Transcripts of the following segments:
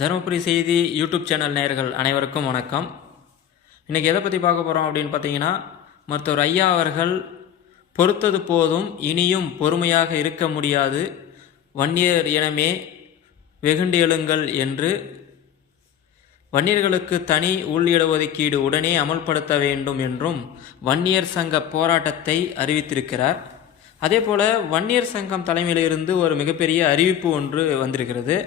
தருமபுரி செய்தி YouTube channel நேயர்கள் அனைவருக்கும் வணக்கம். இன்றைக்கி எதை பற்றி பார்க்க போகிறோம் அப்படின்னு பார்த்தீங்கன்னா மருத்துவர் ஐயா அவர்கள் பொறுத்தது போதும் இனியும் பொறுமையாக இருக்க முடியாது. வன்னியர் இனமே வெகுண்டு எழுங்கள் என்று வன்னியர்களுக்கு தனி உள் இடஒதுக்கீடு உடனே அமல்படுத்த வேண்டும் என்றும் வன்னியர் சங்க போராட்டத்தை அறிவித்திருக்கிறார். அதே போல் வன்னியர் சங்கம் தலைமையிலிருந்து ஒரு மிகப்பெரிய அறிவிப்பு ஒன்று வந்திருக்கிறது.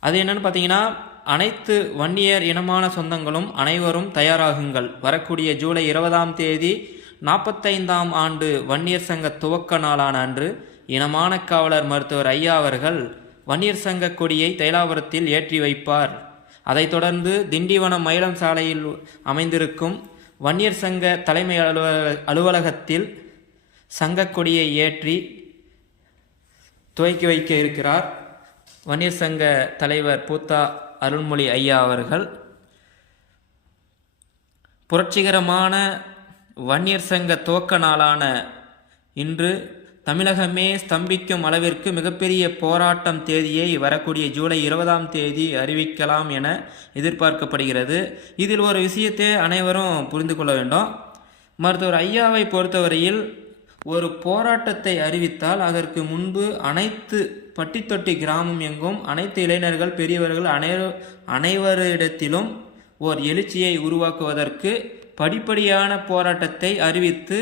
அது என்னன்னு பார்த்தீங்கன்னா அனைத்து வன்னியர் இனமான சொந்தங்களும் அனைவரும் தயாராகுங்கள். வரக்கூடிய ஜூலை இருபதாம் தேதி நாற்பத்தைந்தாம் ஆண்டு வன்னியர் சங்க துவக்க நாளான அன்று இனமான காவலர் மருத்துவர் ஐயா அவர்கள் வன்னியர் சங்க கொடியை தைலாபுரத்தில் ஏற்றி வைப்பார். அதைத் தொடர்ந்து திண்டிவனம் மயிலம் சாலையில் அமைந்திருக்கும் வன்னியர் சங்க தலைமை அலுவலக அலுவலகத்தில் சங்கக்கொடியை ஏற்றி துவக்கி வைக்க இருக்கிறார். வன்னியர் சங்க தலைவர் பூத்தா அருள்மொழி ஐயா அவர்கள் புரட்சிகரமான வன்னியர் சங்க துவக்க நாளான இன்று தமிழகமே ஸ்தம்பிக்கும் அளவிற்கு மிகப்பெரிய போராட்டம் தேதியை வரக்கூடிய ஜூலை இருபதாம் தேதி அறிவிக்கலாம் என எதிர்பார்க்கப்படுகிறது. இதில் ஒரு விஷயத்தை அனைவரும் புரிந்து கொள்ள வேண்டும். மருத்துவர் ஐயாவை பொறுத்தவரையில் ஒரு போராட்டத்தை அறிவித்தால் அதற்கு முன்பு அனைத்து பட்டித்தொட்டி கிராமம் எங்கும் அனைத்து இளைஞர்கள் பெரியவர்கள் அனை அனைவரிடத்திலும் ஓர் எழுச்சியை உருவாக்குவதற்கு படிப்படியான போராட்டத்தை அறிவித்து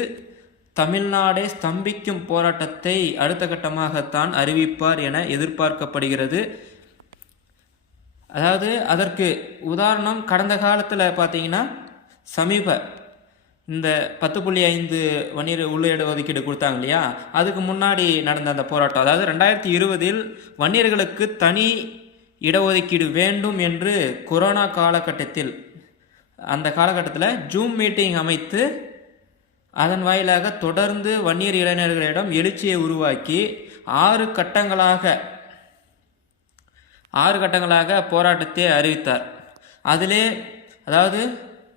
தமிழ்நாடே ஸ்தம்பிக்கும் போராட்டத்தை அடுத்த கட்டமாகத்தான் அறிவிப்பார் என எதிர்பார்க்கப்படுகிறது. அதாவது அதற்கு உதாரணம் கடந்த காலத்தில் பார்த்தீங்கன்னா சமீப இந்த பத்து புள்ளி ஐந்து வன்னியர் உள்ளிட ஒதுக்கீடு கொடுத்தாங்க இல்லையா? அதுக்கு முன்னாடி நடந்த அந்த போராட்டம். அதாவது ரெண்டாயிரத்தி இருபதில் வன்னியர்களுக்கு தனி இடஒதுக்கீடு வேண்டும் என்று கொரோனா காலகட்டத்தில் அந்த காலகட்டத்தில் ஜூம் மீட்டிங் அமைத்து அதன் வாயிலாக தொடர்ந்து வன்னியர் இளைஞர்களிடம் எழுச்சியை உருவாக்கி ஆறு கட்டங்களாக ஆறு கட்டங்களாக போராட்டத்தை அறிவித்தார். அதிலே அதாவது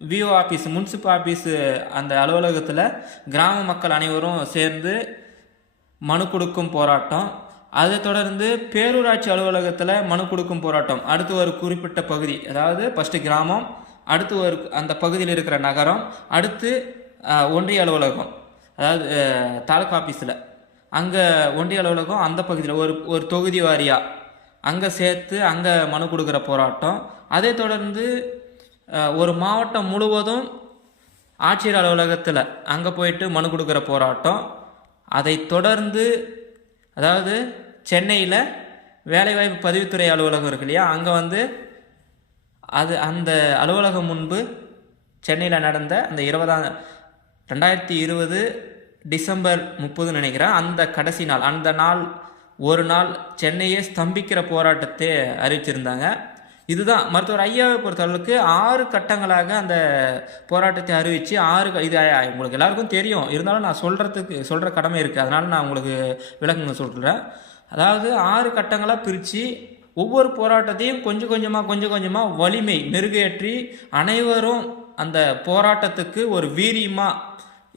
விஓ ஆஃபீஸ் முன்சிபல் ஆஃபீஸு அந்த அலுவலகத்தில் கிராம மக்கள் அனைவரும் சேர்ந்து மனு கொடுக்கும் போராட்டம். அதை தொடர்ந்து பேரூராட்சி அலுவலகத்தில் மனு கொடுக்கும் போராட்டம். அடுத்து ஒரு குறிப்பிட்ட பகுதி அதாவது ஃபஸ்ட்டு கிராமம் அடுத்து ஒரு அந்த பகுதியில் இருக்கிற நகரம் அடுத்து ஒன்றிய அலுவலகம் அதாவது தாலுக்கா தாலுகா ஆஃபீஸில் அங்கே ஒன்றிய அலுவலகம் அந்த பகுதியில் ஒரு ஒரு தொகுதி வாரியாக அங்கே சேர்த்து அங்கே மனு கொடுக்குற போராட்டம். அதை தொடர்ந்து ஒரு மாவட்டம் முழுவதும் ஆட்சியர் அலுவலகத்தில் அங்கே போயிட்டு மனு கொடுக்குற போராட்டம். அதை தொடர்ந்து அதாவது சென்னையில் வேலைவாய்ப்பு பதிவுத்துறை அலுவலகம் இருக்கு இல்லையா? அங்கே வந்து அது அந்த அலுவலகம் முன்பு சென்னையில் நடந்த அந்த இருபதாம் ரெண்டாயிரத்தி இருபது டிசம்பர் முப்பதுன்னு நினைக்கிறேன். அந்த கடைசி நாள் அந்த நாள் ஒரு நாள் சென்னையே ஸ்தம்பிக்கிற போராட்டத்தை அறிவிச்சிருந்தாங்க. இதுதான். மருத்துவர் ஐயாவை பொறுத்தளவுக்கு ஆறு கட்டங்களாக அந்த போராட்டத்தை அறிவித்து ஆறு இது உங்களுக்கு எல்லாருக்கும் தெரியும். இருந்தாலும் நான் சொல்கிறதுக்கு சொல்கிற கடமை இருக்குது அதனால் நான் உங்களுக்கு விளக்கங்க சொல்கிறேன் அதாவது ஆறு கட்டங்களாக பிரித்து ஒவ்வொரு போராட்டத்தையும் கொஞ்சம் கொஞ்சமாக கொஞ்சம் கொஞ்சமாக வலிமை மெருகேற்றி அனைவரும் அந்த போராட்டத்துக்கு ஒரு வீரியமாக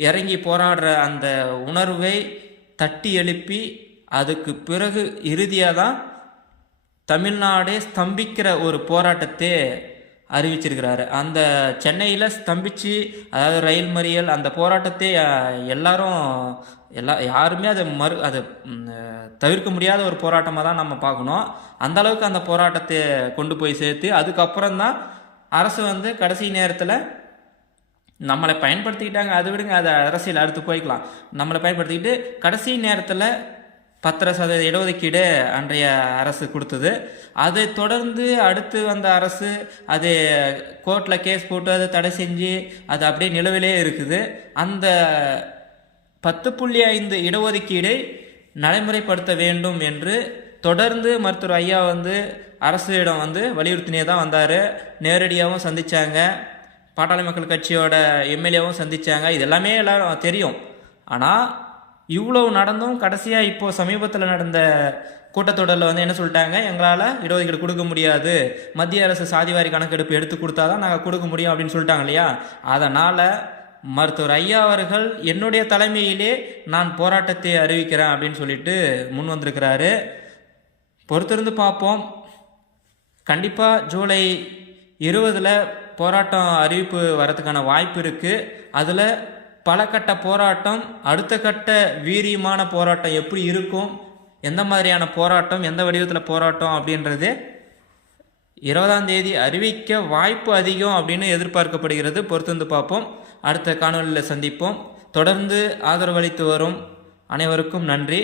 இறங்கி போராடுற அந்த உணர்வை தட்டி எழுப்பி அதுக்கு பிறகு இறுதியாக தான் தமிழ்நாடே ஸ்தம்பிக்கிற ஒரு போராட்டத்தை அறிவிச்சிருக்கிறாரு. அந்த சென்னையில் ஸ்தம்பிச்சு அதாவது ரயில் மறியல் அந்த போராட்டத்தை எல்லாரும் எல்லா யாருமே அதை மறு அதை தவிர்க்க முடியாத ஒரு போராட்டமாக தான் நம்ம பார்க்கணும். அந்த அளவுக்கு அந்த போராட்டத்தை கொண்டு போய் சேர்த்து அதுக்கப்புறம் தான் அரசு வந்து கடைசி நேரத்தில் நம்மளை பயன்படுத்திக்கிட்டாங்க. அதை விடுங்க அதை அரசியல் அடுத்து போய்க்கலாம். நம்மளை பயன்படுத்திக்கிட்டு கடைசி நேரத்தில் பத்தரை சதவீத இடஒதுக்கீடு அன்றைய அரசு கொடுத்தது. அதை தொடர்ந்து அடுத்து வந்த அரசு அது கோர்ட்டில் கேஸ் போட்டு அதை தடை செஞ்சு அது அப்படியே நிலவிலே இருக்குது. அந்த பத்து புள்ளி ஐந்து இடஒதுக்கீடை நடைமுறைப்படுத்த வேண்டும் என்று தொடர்ந்து மருத்துவர் ஐயா வந்து அரசிடம் வந்து வலியுறுத்தினே தான் வந்தார். நேரடியாகவும் சந்தித்தாங்க பாட்டாளி மக்கள் கட்சியோட எம்எல்ஏவும் சந்தித்தாங்க இது எல்லாமே எல்லாரும் தெரியும். ஆனால் இவ்வளவு நடந்தும் கடைசியாக இப்போ சமீபத்தில் நடந்த கூட்டத்தொடரில் வந்து என்ன சொல்லிட்டாங்க? எங்களால் இடஒதுக்கீடு கொடுக்க முடியாது. மத்திய அரசு சாதிவாரி கணக்கெடுப்பு எடுத்து கொடுத்தா தான் நாங்கள் கொடுக்க முடியும் அப்படின்னு சொல்லிட்டாங்க இல்லையா? அதனால் மருத்துவர் ஐயா அவர்கள் என்னுடைய தலைமையிலே நான் போராட்டத்தை அறிவிக்கிறேன் அப்படின்னு சொல்லிட்டு முன் வந்திருக்கிறாரு. பொறுத்திருந்து பார்ப்போம். கண்டிப்பாக ஜூலை இருபதில் போராட்டம் அறிவிப்பு வரதுக்கான வாய்ப்பு இருக்குது அதில் பல கட்ட போராட்டம் அடுத்த கட்ட வீரியமான போராட்டம் எப்படி இருக்கும்? எந்த மாதிரியான போராட்டம்? எந்த வடிவத்தில் போராட்டம்? அப்படின்றது இருபதாம் தேதி அறிவிக்க வாய்ப்பு அதிகம் அப்படின்னு எதிர்பார்க்கப்படுகிறது. பொறுத்து வந்து பார்ப்போம். அடுத்த காணொலியில் சந்திப்போம். தொடர்ந்து ஆதரவளித்து வரும் அனைவருக்கும் நன்றி.